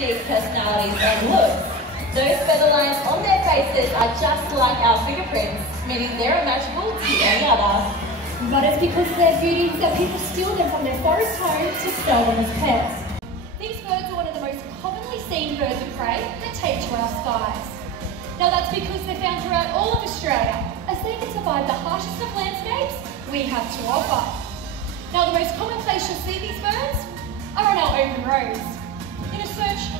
unique personalities and looks. Those feather lines on their faces are just like our fingerprints, meaning they're unmatchable to any other. But it's because of their beauty that people steal them from their forest homes to sell them as pets. These birds are one of the most commonly seen birds of prey that take to our skies. Now that's because they're found throughout all of Australia, as they can survive the harshest of landscapes we have to offer. Now the most common place you'll see these birds are on our open roads, in a search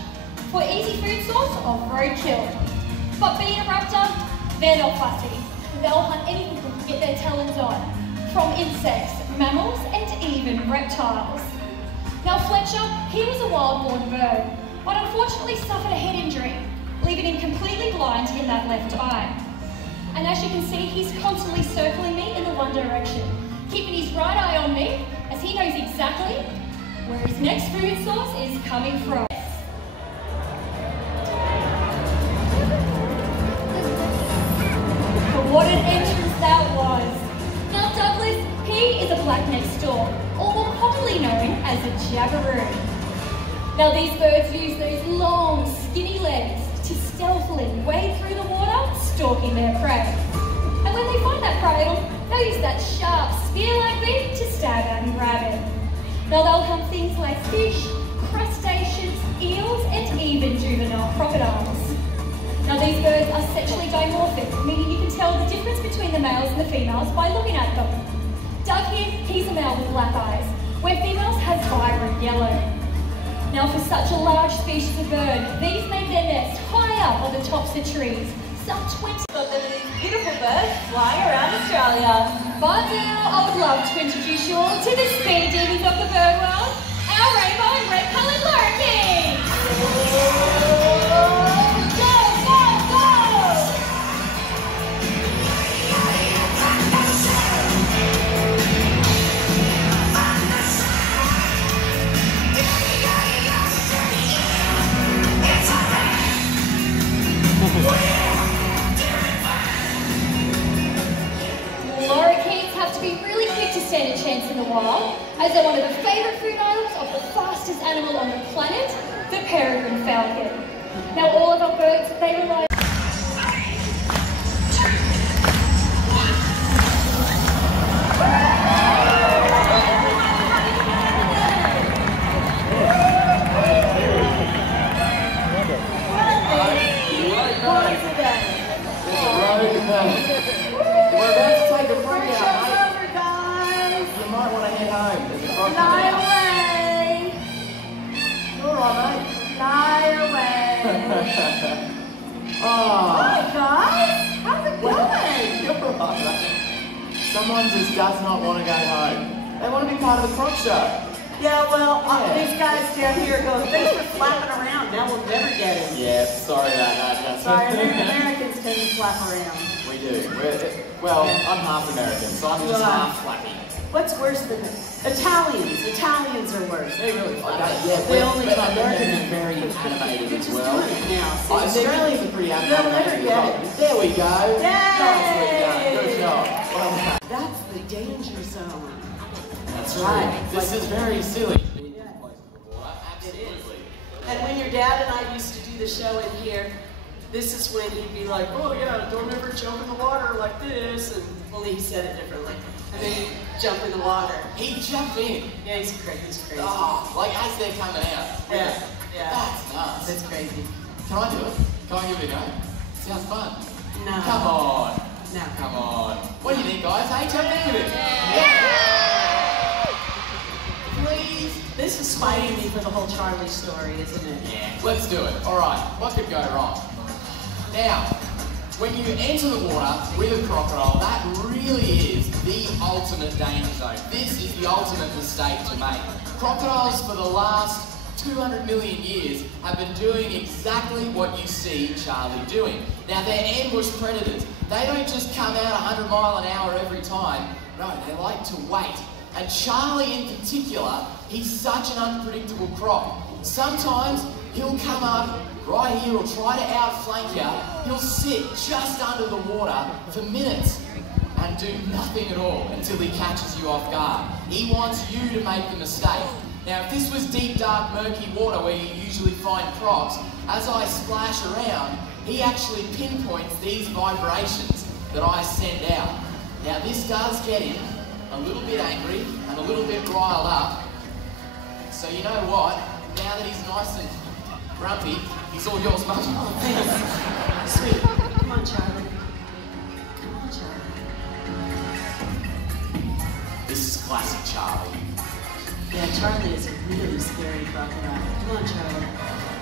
for easy food source of roadkill. But being a raptor, they're not fussy. They'll hunt anything they can get their talons on, from insects, mammals, and even reptiles. Now Fletcher, he was a wild-born bird, but unfortunately suffered a head injury, leaving him completely blind in that left eye. And as you can see, he's constantly circling me in the one direction, keeping his right eye on me, as he knows exactly where his next food source is coming from. What an entrance that was! Now Douglas, he is a black next door, or more commonly known as a jabberoo. Now these birds use those long, skinny legs to stealthily wade through the water, stalking their prey. And when they find that prey, they'll use that sharp, spear-like beak to stab out and grab it. Now they'll hunt things like fish, crustaceans, eels, and even juvenile crocodiles. Now these birds are sexually dimorphic, meaning you can tell the difference between the males and the females by looking at them. Doug here, he's a male with black eyes, where females have vibrant yellow. Now for such a large species of bird, these make their nest high up on the tops of trees, some 20 of these beautiful birds flying around Australia. But now I would love to introduce you all to the speed demons of the bird world, our rainbow and red coloured lorikeets. Lorikeets have to be really quick to stand a chance in the wild, as they're one of the favourite food items of the fastest animal on the planet, the peregrine falcon. Now all of our birds, they rely We're about to take a break out, mate. Guys. You might want to head home. Fly away. You alright, mate? Fly away. Oh. Hi, guys. How's it going? You're alright, mate. Someone just does not want to go home. They want to be part of the croc show. Yeah, well, these guys down here go, thanks for flapping around. Now we'll never get him. Yeah, sorry about that. Sorry, Americans tend to flap around. We do. Well, I'm half American, so I'm just half flappy. What's worse than Italians? Italians are worse. They really are. But American is very animated You're as just well. doing it now. Australians are pretty animated. They'll never get it. There we go. Yay! Nicely done. Good job. Well done. That's the danger zone. That's right. This is very silly. Absolutely. And when your dad and I used to do the show in here, this is when he'd be like, oh yeah, don't ever jump in the water like this, and only he said it differently. And then he'd jump in the water. He'd jump in. Yeah, he's crazy. Oh, like as they're coming out. Yeah. That's nuts. That's crazy. Can I do it? Can I give it a go? Sounds fun. No. Come on. No. Come on. What do you think, guys? Hey, jump in with it. Yeah! Please. This is spiting me for the whole Charlie story, isn't it? Yeah. Let's do it. All right. What could go wrong? Now, when you enter the water with a crocodile, that really is the ultimate danger zone. This is the ultimate mistake to make. Crocodiles for the last 200 million years have been doing exactly what you see Charlie doing. Now, they're ambush predators. They don't just come out 100 miles an hour every time. No, they like to wait. And Charlie in particular, he's such an unpredictable croc. Sometimes he'll come up right here or try to outflank you. He'll sit just under the water for minutes and do nothing at all until he catches you off guard. He wants you to make the mistake. Now, if this was deep, dark, murky water where you usually find crocs, as I splash around, he actually pinpoints these vibrations that I send out. Now, this does get him a little bit angry and a little bit riled up. So you know what? Now that he's nice and grumpy, he's all yours, Mum. Oh, thanks. Sweet. Come on, Charlie. Come on, Charlie. This is classic Charlie. Yeah, Charlie is a really scary crocodile. Come on, Charlie.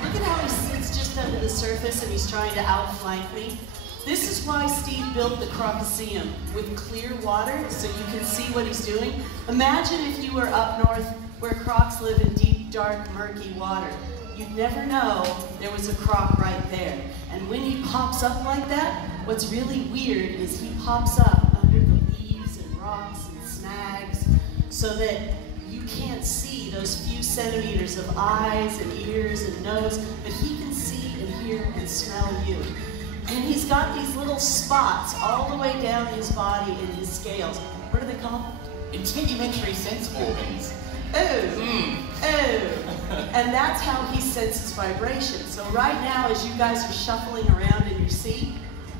Look at how he sits just under the surface and he's trying to outflank me. This is why Steve built the Crocoseum with clear water so you can see what he's doing. Imagine if you were up north where crocs live in deep, dark, murky water. You'd never know there was a croc right there. And when he pops up like that, what's really weird is he pops up under the leaves and rocks and snags so that you can't see those few centimeters of eyes and ears and nose, but he can see and hear and smell you. And he's got these little spots all the way down his body and his scales. What are they called? Integumentary sense organs. Oh. And that's how he senses vibration. So right now, as you guys are shuffling around in your seat,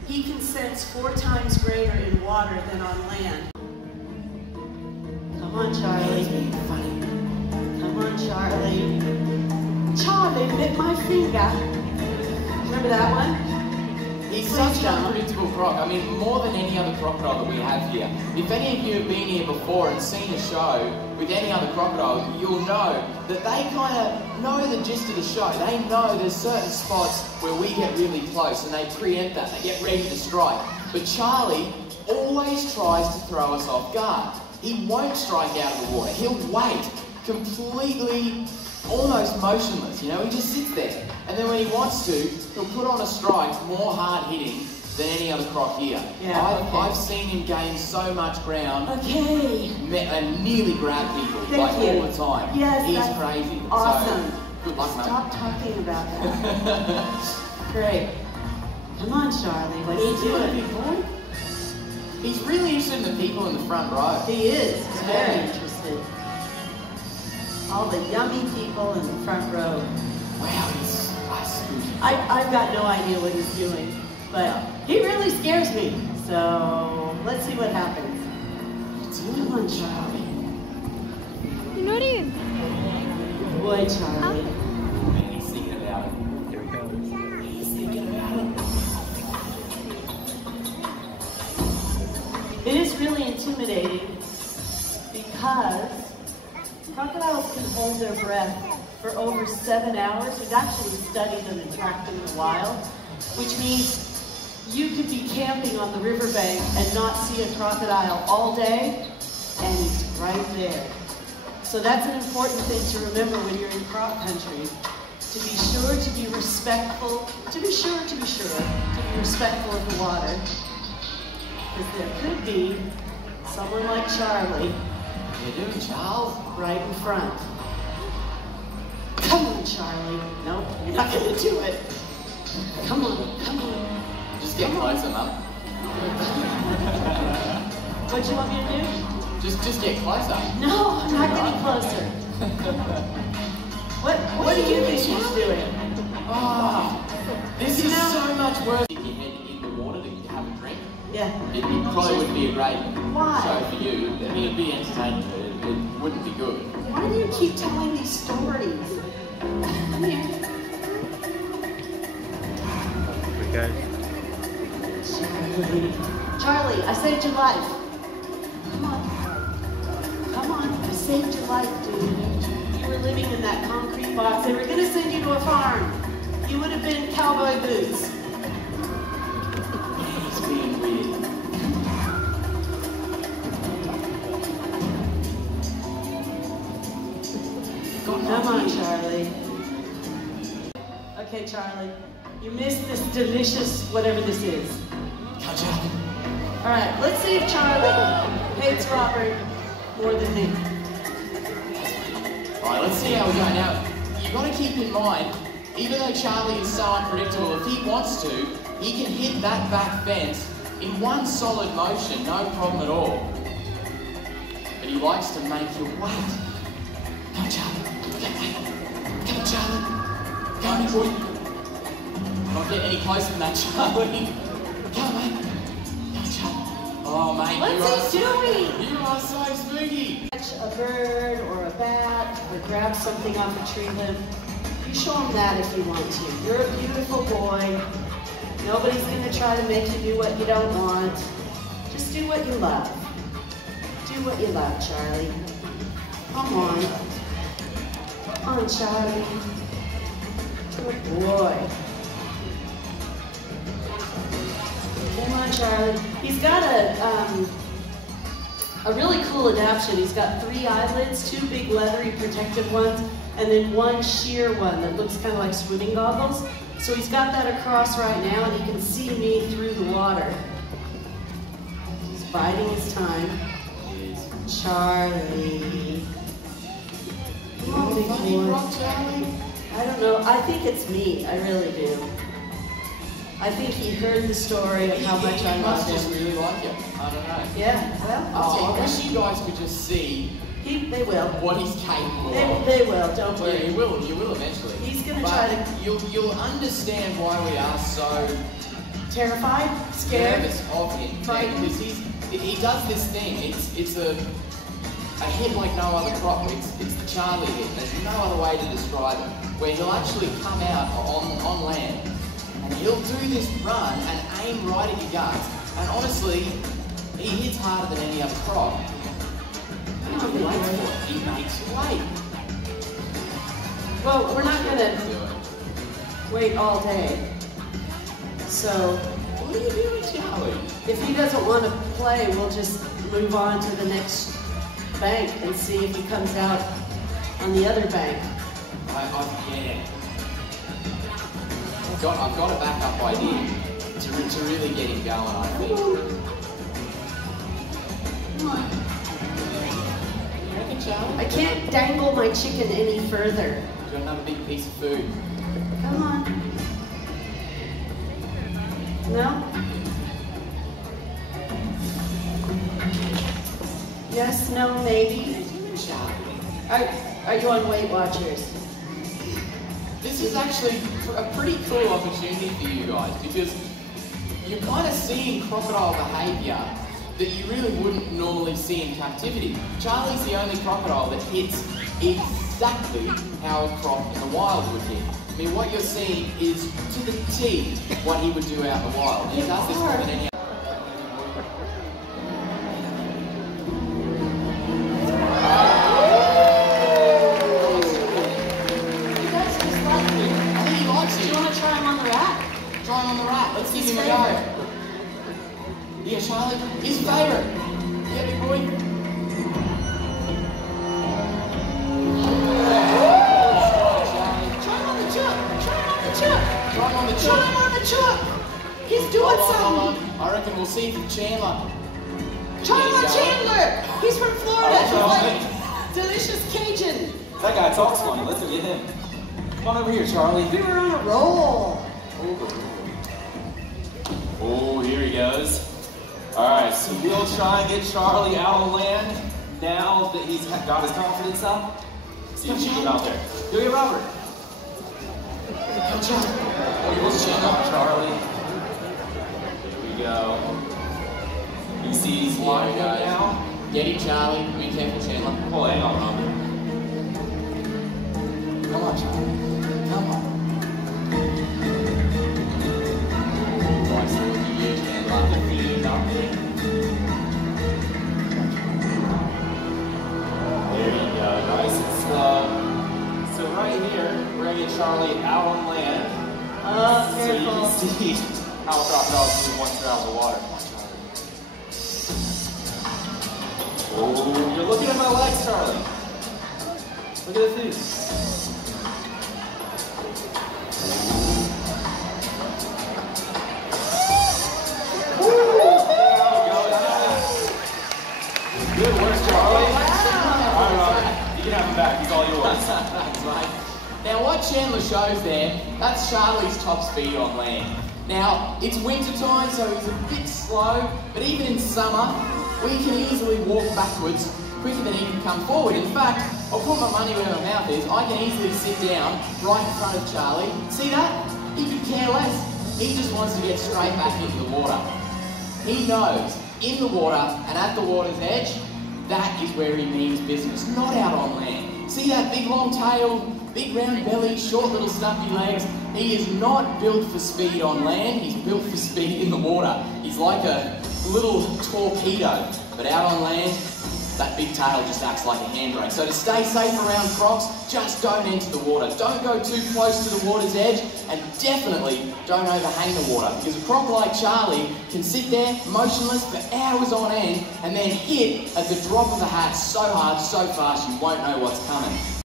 he can sense 4 times greater in water than on land. Come on, Charlie. Funny. Come on, Charlie. Charlie bit my finger. Remember that one? He's such an unpredictable croc. I mean, more than any other crocodile that we have here. If any of you have been here before and seen a show with any other crocodile, you'll know that they kind of know the gist of the show. They know there's certain spots where we get really close and they preempt that. They get ready to strike. But Charlie always tries to throw us off guard. He won't strike out of the water. He'll wait completely, almost motionless. You know, he just sits there. And then when he wants to, he'll put on a strike more hard-hitting than any other croc here. Yeah, I've seen him gain so much ground and nearly grab people all the time. Yes, he's that's crazy. Awesome. So, good luck, mate. Stop talking about that. Great. Come on, Charlie. What are you doing? Big boy. He's really interested in the people in the front row. He is. He's very interested. All the yummy people in the front row. Wow, he's spooky. I've got no idea what he's doing, but he really scares me. So let's see what happens. Come on, Charlie. You know what it is? Good boy, Charlie. He's thinking about it. Here we go. He's thinking about it. It is really intimidating because crocodiles can hold their breath for over 7 hours. We've actually studied them and tracked them in the wild, which means you could be camping on the riverbank and not see a crocodile all day, and he's right there. So that's an important thing to remember when you're in croc country, to be sure to be respectful, to be respectful of the water, because there could be someone like Charlie. How you doing, Charles? Right in front. Come on, Charlie. Nope, you're not going to do it. Come on, come on. Just get closer, Mum. What do you want me to do? Just get closer. No, I'm not getting closer. What do you think she's doing? Oh, this is so much worse. Stick your head in the water to have a drink. Yeah. It probably wouldn't be a great Why? show for you. I mean, it'd be entertaining, but it wouldn't be good. Why do you keep telling these stories? Come here. Charlie, I saved your life. Come on. Come on, I saved your life, dude. You were living in that concrete box. They were going to send you to a farm. You would have been cowboy boots. It's being weird. Come on, Charlie. Okay, Charlie. You missed this delicious whatever this is. Gotcha. All right, let's see if Charlie hates Robert more than me. All right, let's see how we go. Now, you've got to keep in mind, even though Charlie is so unpredictable, if he wants to, he can hit that back fence in one solid motion, no problem at all. But he likes to make you wait. Come on, Charlie. Come on, Charlie. Come on, boy. Not getting any closer than that, Charlie. Come on, mate. Come on, Charlie. Oh, mate. What's he doing? You are so spooky. Catch a bird or a bat or grab something off a tree limb. You show him that if you want to. You're a beautiful boy. Nobody's going to try to make you do what you don't want. Just do what you love. Do what you love, Charlie. Come on. Come on, Charlie. Good boy. Come on, Charlie. He's got a really cool adaptation. He's got 3 eyelids, 2 big leathery protective ones, and then 1 sheer one that looks kind of like swimming goggles. So he's got that across right now, and he can see me through the water. He's biding his time. Charlie. Come on, big boy. I don't know. I think it's me. I really do. I think he heard the story of how much I love him. He must just really like you. I don't know. Yeah, well, I'll I take wish that. you guys could just see They will. what he's capable of. They will, don't Well, you worry. will eventually. He's gonna But try to... You'll understand why we are so Terrified? Scared? nervous of him. Yeah, Frightened? because he does this thing. It's a hit like no other crop. It's the Charlie hit. There's no other way to describe it. Where he'll actually come out on land and he'll do this run and aim right at your guts. And honestly, he hits harder than any other crop. And he waits for it. He makes you wait. Well, we're not gonna Do it. wait all day. So, What are you doing, Charlie? if he doesn't want to play, we'll just move on to the next bank and see if he comes out on the other bank. Yeah. I've got a backup idea to really get him going, I think. Come on. You reckon, Charlie? I can't dangle my chicken any further. Got another big piece of food. Come on. No? Yes, no, maybe. Charlie. Are you on Weight Watchers? This is actually a pretty cool opportunity for you guys because you're kind of seeing crocodile behaviour that you really wouldn't normally see in captivity. Charlie's the only crocodile that hits exactly how a crop in the wild would hit. I mean, what you're seeing is to the T what he would do out in the wild. And he does this more than any other. Let's give him a go. Yeah, Charlie, his favourite. Yeah, big boy. Try him on the chuck. Try him on the chuck. Try him on the Try chuck. him on the chuck. He's doing Hold something. on. I reckon we'll see from Chandler. Try him on Chandler. He's from Florida. He's Charlie. like delicious Cajun. That guy talks funny. Let's go get him. Come on over here, Charlie. We were on a roll. Oh, here he goes. All right, so we'll try and get Charlie out on land now that he's got his confidence up. See if we can get him out there. Go get Robert. Come, Charlie. Oh, here's Charlie. Here we go. He sees flying There he goes. now. Get him, Charlie. Be careful, Chandler. Oh, hang on, Robert. Come on, Charlie. Come on. Nice look at you, Chandler. There you go, nice and slow. So right here, we're gonna get Charlie out on land. Oh, So you careful. can see how crocodiles move once they're out of the water. Oh, you're looking at my legs, Charlie. Look at the food. Good work, Charlie. All right, Robert. You can have him back. He's all yours. Thanks, mate. Now, what Chandler shows there, that's Charlie's top speed on land. Now, it's winter time, so he's a bit slow, but even in summer, we can easily walk backwards quicker than he can come forward. In fact, I'll put my money where my mouth is. I can easily sit down right in front of Charlie. See that? He could care less. He just wants to get straight back into the water. He knows in the water and at the water's edge, that is where he means business, not out on land. See that big long tail, big round belly, short little stumpy legs? He is not built for speed on land, he's built for speed in the water. He's like a little torpedo, but out on land, that big tail just acts like a handbrake. So to stay safe around crocs, just don't enter the water. Don't go too close to the water's edge, and definitely don't overhang the water, because a croc like Charlie can sit there motionless for hours on end and then hit at the drop of a hat so hard, so fast, you won't know what's coming.